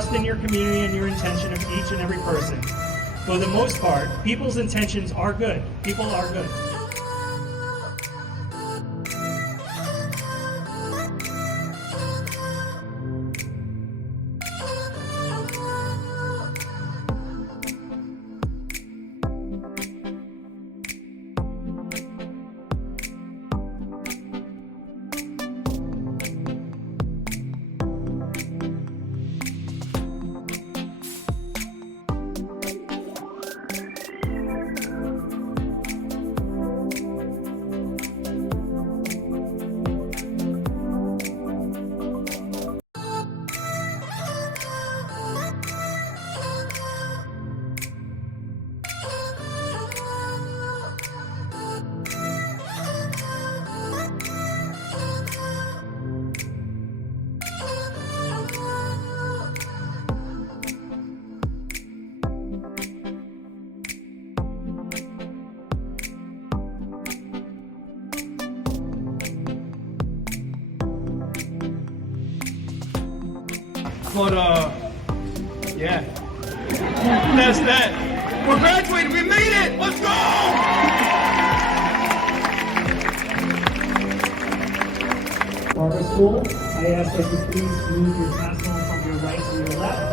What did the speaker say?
trust in your community and your intention of each and every person. For the most part, people's intentions are good. People are good. But, yeah. That's that. We're graduating. We made it. Let's go! Barber School, I ask that you please move your tassel from your right to your left.